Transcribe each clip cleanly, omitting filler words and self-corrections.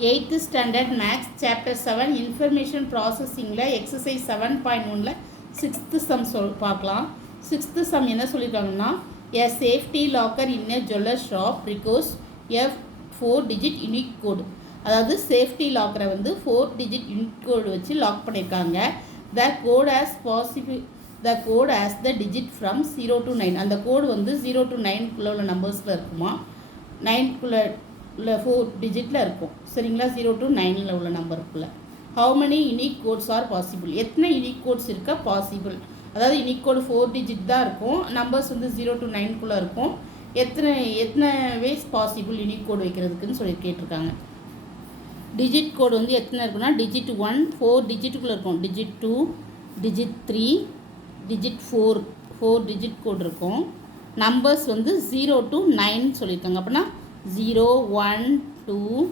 8th standard maths chapter 7 information processing ல exercise 7.1 ல 6th sum பார்க்கலாம். 6th sum என்ன சொல்லிருக்காங்கன்னா a safety locker in a jeweler shop requires a 4 digit unique code. அதாவது safety லாக்கரை வந்து 4 digit unique code வச்சு lock பண்ணியிருக்காங்க. the code has the digit from 0 to 9. அந்த கோடு வந்து 0 to 9 குள்ள உள்ள நம்பர்ஸில் இருக்குமா, 9 குள்ள உள்ள 4 டிஜிட்டில் இருக்கும். சரிங்களா, 0 to 9 உள்ள நம்பருக்குள்ள how many unique codes are possible, எத்தனை யூனிக் கோட்ஸ் இருக்கா பாசிபிள். அதாவது யூனிக் கோடு 4 டிஜிட் தான் இருக்கும், நம்பர்ஸ் வந்து 0 to 9 இருக்கும். எத்தனை வேஸ் பாசிபிள் யூனிக் கோடு வைக்கிறதுக்குன்னு சொல்லி கேட்டிருக்காங்க. டிஜிட் கோடு வந்து எத்தனை இருக்குன்னா டிஜிட் 1 4 டிஜிட்டுக்குள்ளே இருக்கும், டிஜிட் 2 டிஜிட் 3 டிஜிட் 4 டிஜிட் கோடு இருக்கும். நம்பர்ஸ் வந்து 0 to 9 சொல்லியிருக்காங்க. அப்படின்னா 0 1 2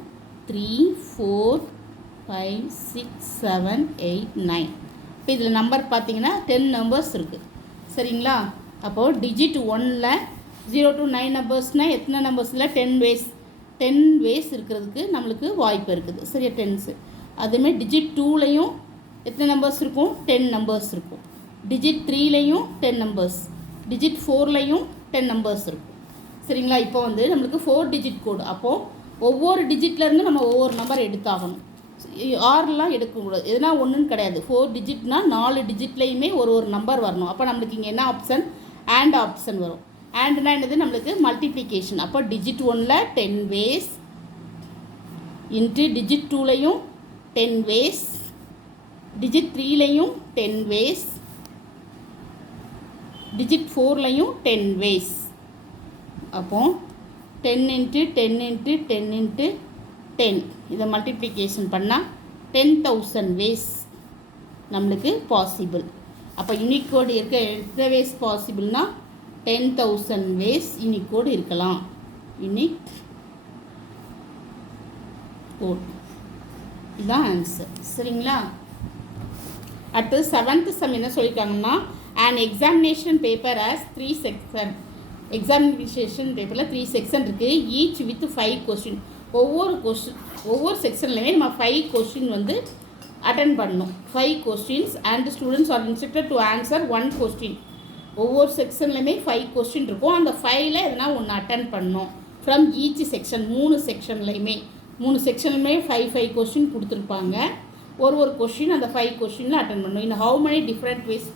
3 4 5 6 7 8 9. இப்போ இதில் நம்பர் பார்த்தீங்கன்னா 10 நம்பர்ஸ் இருக்குது. சரிங்களா, அப்போது டிஜிட் 1ல் 0 to 9 நம்பர்ஸ்னால் எத்தனை நம்பர்ஸில் 10 வேஸ் இருக்கிறதுக்கு நம்மளுக்கு வாய்ப்பு இருக்குது. சரியா, டென்ஸு. அதுமாதிரி டிஜிட் 2லையும் எத்தனை நம்பர்ஸ் இருக்கும், 10 நம்பர்ஸ் இருக்கும். டிஜிட் 3லையும் 10 நம்பர்ஸ், டிஜிட் 4லையும் 10 நம்பர்ஸ் இருக்கும். சரிங்களா, இப்போ வந்து நம்மளுக்கு 4 டிஜிட் கோடு. அப்போது ஒவ்வொரு டிஜிட்லேருந்து நம்ம ஒவ்வொரு நம்பர் எடுத்தாகணும். ஆறுலாம் எடுக்கக்கூடாது, எதுனா ஒன்றுன்னு கிடையாது. 4 டிஜிட்னால் 4 டிஜிட்லேயுமே ஒரு நம்பர் வரணும். அப்போ நம்மளுக்கு இங்கே என்ன ஆப்ஷன், ஆண்ட் ஆப்ஷன் வரும். ஆண்ட்னா என்னது, நம்மளுக்கு மல்டிப்ளிகேஷன். அப்போ டிஜிட் 1ல் 10 வேஸ் இன்ட்டு டிஜிட் 2லையும் 10 வேஸ், டிஜிட் 3லையும் 10 வேஸ், டிஜிட் 4லையும் 10 வேஸ். அப்போது 10 × 10 × 10 × 10 இதை மல்டிப்ளிகேஷன் பண்ணால் 10,000 வேஸ் நம்மளுக்கு பாசிபிள். அப்போ யூனிக் கோடு இருக்க எத்தனை வேஸ் பாசிபிள்னா 10,000 வேஸ் யூனிக் கோடு இருக்கலாம். யூனிக் கோட் இதுதான் ஆன்சர். சரிங்களா, அடுத்தது 7th சம் என்ன சொல்லியிருக்காங்கன்னா an examination paper has 3 sections. Examination பேப்பரில் 3 செக்ஷன் இருக்குது. Each with 5 question. ஒவ்வொரு செக்ஷன்லையுமே நம்ம 5 கொஸ்டின் வந்து அட்டன் பண்ணணும். 5 questions and students are instructed to answer 1 question. ஒவ்வொரு செக்ஷன்லையுமே 5 கொஸ்டின் இருக்கும். அந்த 5ல் எதனா ஒன்று அட்டன் பண்ணணும். ஃப்ரம் ஈச் செக்ஷன், 3 செக்ஷன்லையுமே 5 கொஸ்டின் கொடுத்துருப்பாங்க. ஒரு கொஸ்டின் அந்த 5 கொஸ்டினில் அட்டன் பண்ணணும். In how many different ways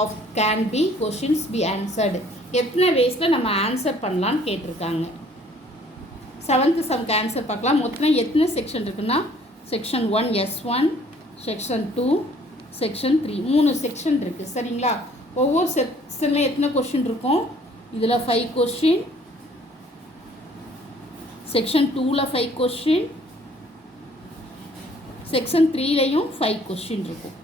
of can be questions be answered, எத்தனை வேஸில் நம்ம ஆன்சர் பண்ணலான்னு கேட்டிருக்காங்க. 7th சம்க்கு ஆன்சர் பார்க்கலாம். மொத்தம் எத்தனை செக்ஷன் இருக்குன்னா section 1 S1, section 2, section 3, 3 section இருக்குது. சரிங்களா, ஒவ்வொரு செக்ஷனில் எத்தனை கொஸ்டின் இருக்கும், இதில் 5 கொஸ்டின், செக்ஷன் 2ல் 5 கொஸ்டின், செக்ஷன் 3லையும் 5 கொஸ்டின் இருக்கும்.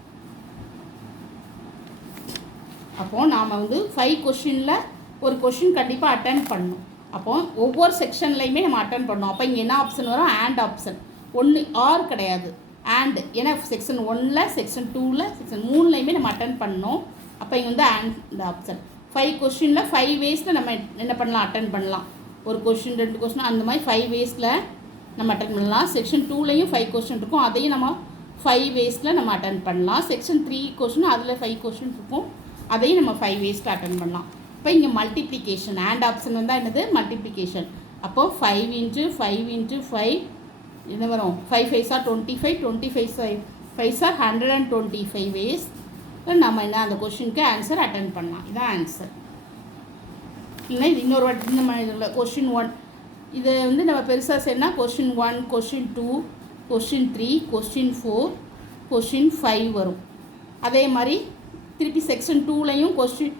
அப்போது நாம் வந்து 5 கொஸ்டினில் ஒரு கொஸ்டின் கண்டிப்பாக அட்டன் பண்ணணும். அப்போது ஒவ்வொரு செக்ஷன்லையுமே நம்ம அட்டன் பண்ணணும். அப்போ இங்கே என்ன ஆப்ஷன் வரும், ஆண்ட் ஆப்ஷன். ஒன்று ஆர் கிடையாது, ஆண்ட். ஏன்னா செக்ஷன் 1ல் செக்ஷன் 2ல் செக்ஷன் 3லையுமே நம்ம அட்டன் பண்ணணும். அப்போ இங்கே வந்து ஆண்ட் ஆப்ஷன். 5 கொஸ்டினில் 5 வேஸில் நம்ம என்ன பண்ணலாம், அட்டன் பண்ணலாம். ஒரு கொஸ்டின் 2 கொஸ்டின் அந்த மாதிரி 5 வேஸில் நம்ம அட்டன் பண்ணலாம். செக்ஷன் 2லையும் 5 கொஸ்டின் இருக்கும், அதையும் நம்ம 5 வேஸில் நம்ம அட்டன் பண்ணலாம். செக்ஷன் 3 கொஸ்டின் அதில் 5 கொஸ்டின் இருக்கும், அதையும் நம்ம 5 வேஸில் அட்டன் பண்ணலாம். இப்போ இங்கே மல்டிப்ளிகேஷன் ஆண்ட் ஆப்ஷன் வந்தால் என்னது, மல்டிப்ளிகேஷன். அப்போது 5 × 5 × 5 என்ன வரும், 5 5s are 25, 25 5s are 125 ways நம்ம என்ன அந்த கொஸ்டினுக்கு ஆன்சர் அட்டன் பண்ணலாம். இதுதான் ஆன்சர். இல்லைன்னா இது இன்னொரு வாட்டி இந்த மாதிரி கொஸ்டின் 1 இதை வந்து நம்ம பெருசாக செய்யணும். Question 1, question 2, question 3, question 4, question 5 வரும். அதே மாதிரி திருப்பி செக்ஷன் 2லையும் கொஸ்டின்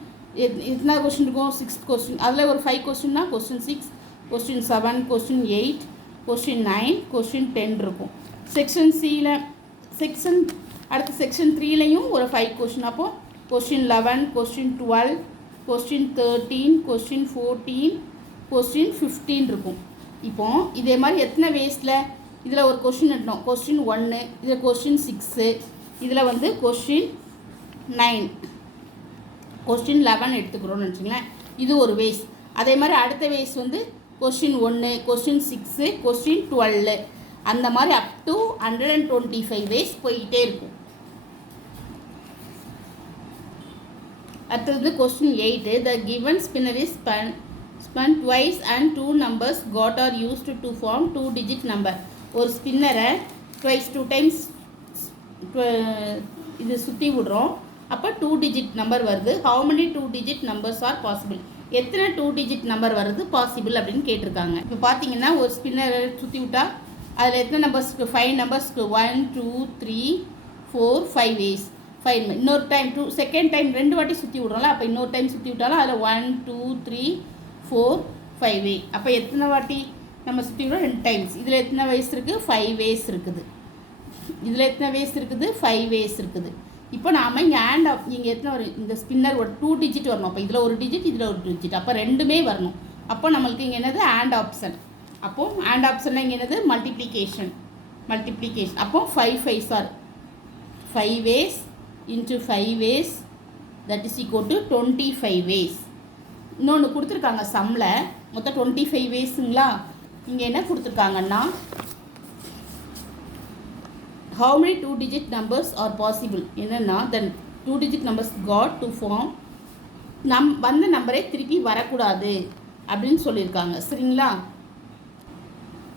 எத்தனை கொஸ்டின் இருக்கும், 6 கொஸ்டின். அதில் ஒரு 5 கொஸ்டின்னா question 6, question 7, question 8, question 9, question 10 இருக்கும். செக்ஷன் சியில் அடுத்த செக்ஷன் 3லையும் ஒரு 5 கொஸ்டின். அப்போது question 11, question 12, question 13, question 14, question 15 இருக்கும். இப்போது இதே மாதிரி எத்தனை வேஸில் இதில் ஒரு கொஸ்டின் எடுத்தோம், கொஸ்டின் 1, இதில் கொஸ்டின் 6, இதில் வந்து கொஸ்டின் 9, கொஸ்டின் 11 எடுத்துக்கிறோன்னு வச்சுங்களேன். இது ஒரு வேஸ். அதே மாதிரி அடுத்த வேஸ் வந்து கொஸ்டின் 1, கொஸ்டின் 6, கொஸ்டின் 12. அந்த மாதிரி அப் டு 125 வேஸ் போயிட்டே இருக்கும். அடுத்தது question 8. The given spinner is spun twice and 2 numbers got are used to form 2 digit number. ஒரு ஸ்பின்னரை ட்வைஸ் 2 டைம்ஸ் இது சுற்றி விடுறோம். அப்போ 2 digit நம்பர் வருது. How many 2 digit numbers are possible? எத்தனை 2 digit நம்பர் வருது பாசிபிள் அப்படின்னு கேட்டிருக்காங்க. இப்போ பார்த்தீங்கன்னா ஒரு ஸ்பின்னரை சுற்றி விட்டால் அதில் எத்தனை நம்பர்ஸ்க்கு 5 நம்பர்ஸ்க்கு 1 2 3 4 5 வேஸ் 5. இன்னொரு டைம் செகண்ட் டைம் 2 வாட்டி சுற்றி விட்றோம்ல, அப்போ இன்னொரு டைம் சுற்றி விட்டாலும் அதில் 1 2 3 4 5 வே. அப்போ எத்தனை வாட்டி நம்ம சுற்றி விடுறோம்? 2 டைம்ஸ். இதில் எத்தனை வேஸ் இருக்குது? 5 வேஸ் இருக்குது. இதில் எத்தனை வேஸ் இருக்குது? 5 வேஸ் இருக்குது. இப்போ நாம் இங்கே இங்கே எத்தனை வரும்? இந்த ஸ்பின்னர் ஒரு 2 டிஜிட் வரணும். அப்போ இதில் ஒரு டிஜிட், இதில் ஒரு டிஜிட், அப்போ ரெண்டுமே வரணும். அப்போ நம்மளுக்கு இங்கே என்னது? AND option. அப்போது AND ஆப்ஷனில் இங்கே என்னது? மல்டிப்ளிகேஷன். அப்போ 5 5s are 5 ways into 5 ways that is equal to 25 ways. இன்னொன்று கொடுத்துருக்காங்க சம்மில், மொத்தம் 25 வேஸுங்களா. இங்கே என்ன கொடுத்துருக்காங்கன்னா how many 2 digit numbers are possible? என்னென்னா தென் 2 digit numbers got to form வந்த நம்பரே திருப்பி வரக்கூடாது அப்படின்னு சொல்லியிருக்காங்க. சரிங்களா?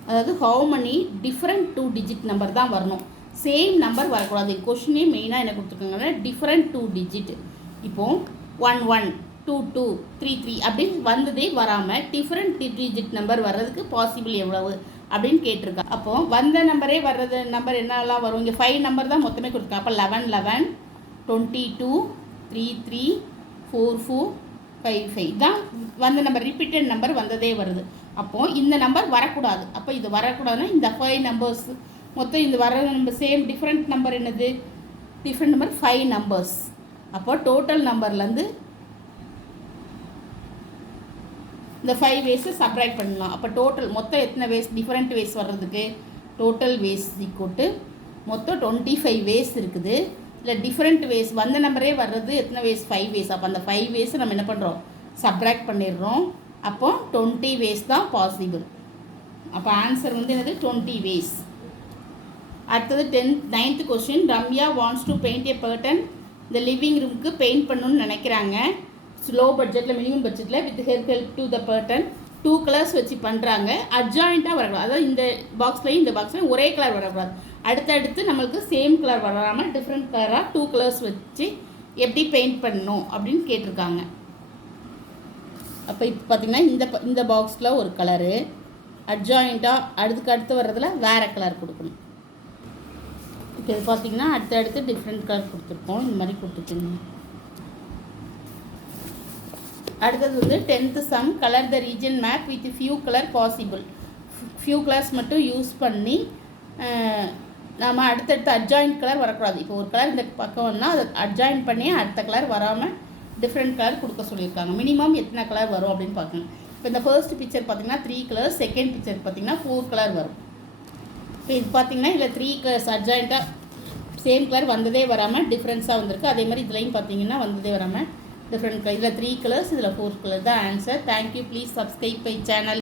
அதாவது how many different 2 digit number தான் வரணும், சேம் நம்பர் வரக்கூடாது. கொஷினே மெயினாக என்ன கொடுத்துருக்காங்கன்னா டிஃப்ரெண்ட் 2 டிஜிட். இப்போது 1 1 2 2 3 3 அப்படின்னு வந்ததே வராமல் டிஃப்ரெண்ட் டிஜிட் நம்பர் வர்றதுக்கு பாசிபிள் எவ்வளவு அப்படின்னு கேட்டிருக்காங்க. அப்போது வந்த நம்பரே வர்றது நம்பர் என்னெல்லாம் வரும்? இங்கே 5 நம்பர் தான் மொத்தமே கொடுத்துருக்காங்க. அப்போ 11 11 22 3 3 4 4 5 5 தான் வந்த நம்பர். ரிப்பீட்டட் நம்பர் வந்ததே வருது. அப்போது இந்த நம்பர் வரக்கூடாது. அப்போ இது வரக்கூடாதுன்னா இந்த 5 நம்பர்ஸ் மொத்தம் இந்த வர நம்பர் சேம் டிஃப்ரெண்ட் நம்பர் என்னது? Different number 5 numbers. அப்போ டோட்டல் நம்பர்லேருந்து இந்த 5 வேஸை சப்ராக்ட் பண்ணலாம். அப்போ டோட்டல் மொத்தம் எத்தனை வேஸ்? டிஃப்ரெண்ட் வேஸ் வர்றதுக்கு டோட்டல் வேஸ் ஈக்குவல் மொத்தம் 25 வேஸ் இருக்குது. இல்லை டிஃப்ரெண்ட் வேஸ் வந்த நம்பரே வர்றது எத்தனை வேஸ்? 5 வேஸ். அப்போ அந்த 5 வேஸை நம்ம என்ன பண்ணுறோம்? சப்ராக்ட் பண்ணிடுறோம். அப்போ 20 வேஸ் தான் பாசிபிள். அப்போ ஆன்சர் வந்து என்னது? 20 வேஸ். அடுத்தது 9th question. Ramya wants to paint A curtain. இந்த லிவிங் ரூமுக்கு பெயிண்ட் பண்ணணும்னு நினைக்கிறாங்க. ஸ்லோ பட்ஜெட்டில், மினிமம் பட்ஜெட்டில் with help to the curtain 2 colours வச்சு பண்ணுறாங்க. அட்ஜாயிண்ட்டாக வரக்கூடாது. அதாவது இந்த பாக்ஸ்லையும் இந்த பாக்ஸ்லையும் ஒரே கலர் வரக்கூடாது. அடுத்தடுத்து நம்மளுக்கு சேம் கலர் வராமல் டிஃப்ரெண்ட் கலராக 2 கலர்ஸ் வச்சு எப்படி பெயிண்ட் பண்ணணும் அப்படின்னு கேட்டிருக்காங்க. அப்போ இப்போ பார்த்திங்கன்னா இந்த பாக்ஸில் ஒரு கலரு, அட்ஜாயிண்ட்டாக அடுத்து வர்றதில் வேறு கலர் கொடுக்கணும். இப்போ இது பார்த்திங்கன்னா அடுத்தடுத்து டிஃப்ரெண்ட் கலர் கொடுத்துருக்கோம். இந்த மாதிரி கொடுத்துருக்கோங்க. அடுத்தது வந்து 10th sum. Colour the region map with few colour possible. Few colours மட்டும் யூஸ் பண்ணி நம்ம அடுத்தடுத்து அட்ஜாயின்ட் கலர் வரக்கூடாது. இப்போ ஒரு கலர் இந்த பக்கம் வந்தால் அதை அட்ஜாயின் பண்ணி அடுத்த கலர் வராமல் டிஃப்ரெண்ட் கலர் கொடுக்க சொல்லியிருக்காங்க. மினிமம் எத்தனை கலர் வரும் அப்படின்னு பார்க்கணும். இப்போ இந்த ஃபர்ஸ்ட் பிக்சர் பார்த்திங்கன்னா 3 கலர்ஸ், செகண்ட் பிக்சர் பார்த்திங்கன்னா 4 கலர் வரும். இப்போ இது பார்த்திங்கன்னா இதில் 3 கலர்ஸ் அட்ஜாயிண்ட்டாக சேம் கலர் வந்ததே வராமல் டிஃப்ரென்ஸாக வந்திருக்கு. அதே மாதிரி இதுலையும் பார்த்திங்கன்னா வந்ததே வராமல் டிஃப்ரெண்ட் கலர். இதில் 3 கலர்ஸ், இதில் 4 கலர் தான் answer. Thank you. Please subscribe my channel.